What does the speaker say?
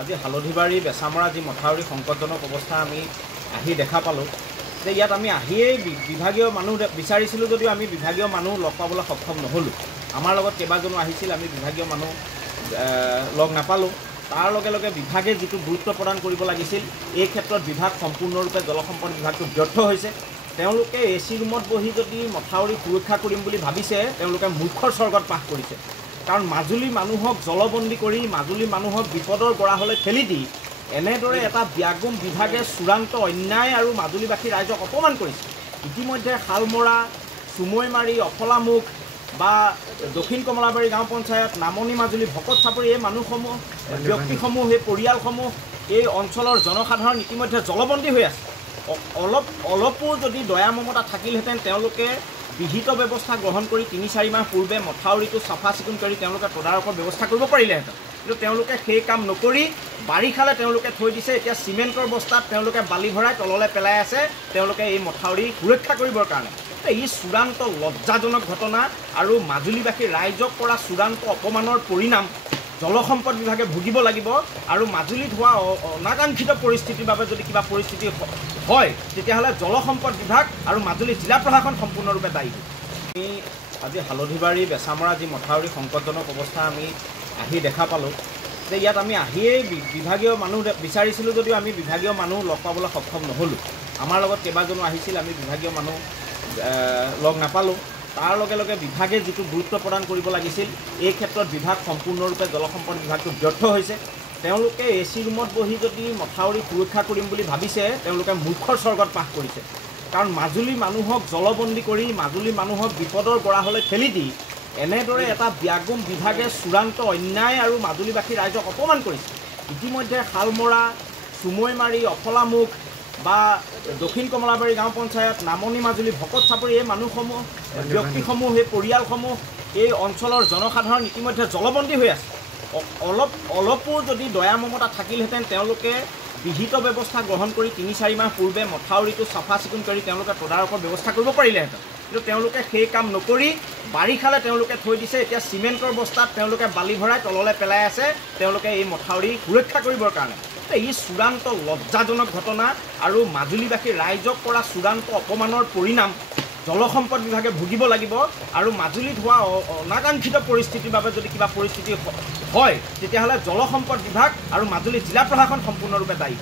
আজি হালধিবাৰী বেচামৰা যি মথাউৰি সংকটজনক অৱস্থা আমি আহি দেখা পালোঁ যে ইয়াত আমি আহিয়েই বিভাগীয় মানুহ বিচাৰিছিলোঁ যদিও আমি বিভাগীয় মানুহ লগ পাবলৈ সক্ষম নহ'লোঁ। আমাৰ লগত কেইবাজনো আহিছিল, আমি বিভাগীয় মানুহ লগ নাপালোঁ। তাৰ লগে লগে বিভাগে যিটো গুৰুত্ব প্ৰদান কৰিব লাগিছিল এই ক্ষেত্ৰত বিভাগ সম্পূৰ্ণৰূপে জলসম্পদ বিভাগটো ব্যৰ্থ হৈছে। তেওঁলোকে AC ৰুমত বহি যদি মথাউৰি সুৰক্ষা কৰিম বুলি ভাবিছে তেওঁলোকে মূৰ্খৰ স্বৰ্গত বাস কৰিছে। কাৰণ মাজুলী মানুহক জলবন্দী কৰি মাজুলী মানুহক বিপদৰ গৰাহলৈ ঠেলি দি এনেদৰে এটা ব্যাগুম বিভাগে চূড়ান্ত অন্যায় আৰু মাজুলীবাসী ৰাইজক অপমান কৰিছে। ইতিমধ্যে শালমৰা, চুমৈমাৰী, অফলামুখ বা দক্ষিণ কমলাবাৰী গাঁও পঞ্চায়ত, নামনি মাজুলী, ভকত চাপৰি এই মানুহসমূহ ব্যক্তিসমূহ এই পৰিয়ালসমূহ এই অঞ্চলৰ জনসাধাৰণ ইতিমধ্যে জলবন্দী হৈ আছে। অলপো যদি দয়া মমতা থাকিলহেঁতেন তেওঁলোকে বিহিত ব্যৱস্থা গ্ৰহণ কৰি ৩-৪ মাহ পূৰ্বে মথাউৰিটো চাফা চিকুণ কৰি তেওঁলোকে তদাৰকৰ ব্যৱস্থা কৰিব পাৰিলেহেঁতেন। কিন্তু তেওঁলোকে সেই কাম নকৰি বাৰিষালৈ তেওঁলোকে থৈ দিছে। এতিয়া চিমেণ্টৰ বস্তাত তেওঁলোকে বালি ভৰাই তললৈ পেলাই আছে তেওঁলোকে এই মথাউৰি সুৰক্ষা কৰিবৰ কাৰণে। এই চূড়ান্ত লজ্জাজনক ঘটনা আৰু মাজুলীবাসী ৰাইজক কৰা চূড়ান্ত অপমানৰ পৰিণাম জলসম্পদ বিভাগে ভুগিব লাগিব। আৰু মাজুলীত হোৱা অনাকাংক্ষিত পৰিস্থিতিৰ বাবে যদি কিবা পৰিস্থিতি হয় তেতিয়াহ'লে জলসম্পদ বিভাগ আৰু মাজুলী জিলা প্ৰশাসন সম্পূৰ্ণৰূপে দায়ী। আমি আজি হালধিবাৰী বেচামৰা যি মথাউৰি সংকটজনক অৱস্থা আমি আহি দেখা পালোঁ যে ইয়াত আমি আহিয়েই বিভাগীয় মানুহ বিচাৰিছিলোঁ যদিও আমি বিভাগীয় মানুহ লগ পাবলৈ সক্ষম নহ'লোঁ। আমাৰ লগত কেইবাজনো আহিছিল, আমি বিভাগীয় মানুহ লগ নাপালোঁ। তাৰ লগে লগে বিভাগে যিটো গুৰুত্ব প্ৰদান কৰিব লাগিছিল এই ক্ষেত্ৰত বিভাগ সম্পূৰ্ণৰূপে জলসম্পদ বিভাগটো ব্যৰ্থ হৈছে। তেওঁলোকে AC ৰুমত বহি যদি মথাউৰি সুৰক্ষা কৰিম বুলি ভাবিছে তেওঁলোকে মূৰ্খৰ স্বৰ্গত বাস কৰিছে। কাৰণ মাজুলী মানুহক জলবন্দী কৰি মাজুলী মানুহক বিপদৰ গৰাহলৈ ঠেলি দি এনেদৰে এটা ব্যাগুম বিভাগে চূড়ান্ত অন্যায় আৰু মাজুলীবাসী ৰাইজক অপমান কৰিছে। ইতিমধ্যে শালমৰা, চুমৈমাৰী, অফলামুখ বা দক্ষিণ কমলাবাৰী গাঁও পঞ্চায়ত, নামনি মাজুলী, ভকত চাপৰি এই মানুহসমূহ ব্যক্তিসমূহ এই পৰিয়ালসমূহ এই অঞ্চলৰ জনসাধাৰণ ইতিমধ্যে জলবন্দী হৈ আছে। অলপো যদি দয়া মমতা থাকিলহেঁতেন তেওঁলোকে বিহিত ব্যৱস্থা গ্ৰহণ কৰি ৩-৪ মাহ পূৰ্বে মথাউৰিটো চাফা চিকুণ কৰি তেওঁলোকে তদাৰকৰ ব্যৱস্থা কৰিব পাৰিলেহেঁতেন। কিন্তু তেওঁলোকে সেই কাম নকৰি বাৰিষালৈ তেওঁলোকে থৈ দিছে। এতিয়া চিমেণ্টৰ বস্তাত তেওঁলোকে বালি ভৰাই তললৈ পেলাই আছে তেওঁলোকে এই মথাউৰি সুৰক্ষা কৰিবৰ কাৰণে। এই চূড়ান্ত লজ্জাজনক ঘটনা আৰু মাজুলীবাসী ৰাইজক কৰা চূড়ান্ত অপমানৰ পৰিণাম জলসম্পদ বিভাগে ভুগিব লাগিব। আৰু মাজুলীত হোৱা অনাকাংক্ষিত পৰিস্থিতিৰ বাবে যদি কিবা পৰিস্থিতি হয় তেতিয়াহ'লে জলসম্পদ বিভাগ আৰু মাজুলী জিলা প্ৰশাসন সম্পূৰ্ণৰূপে দায়ী।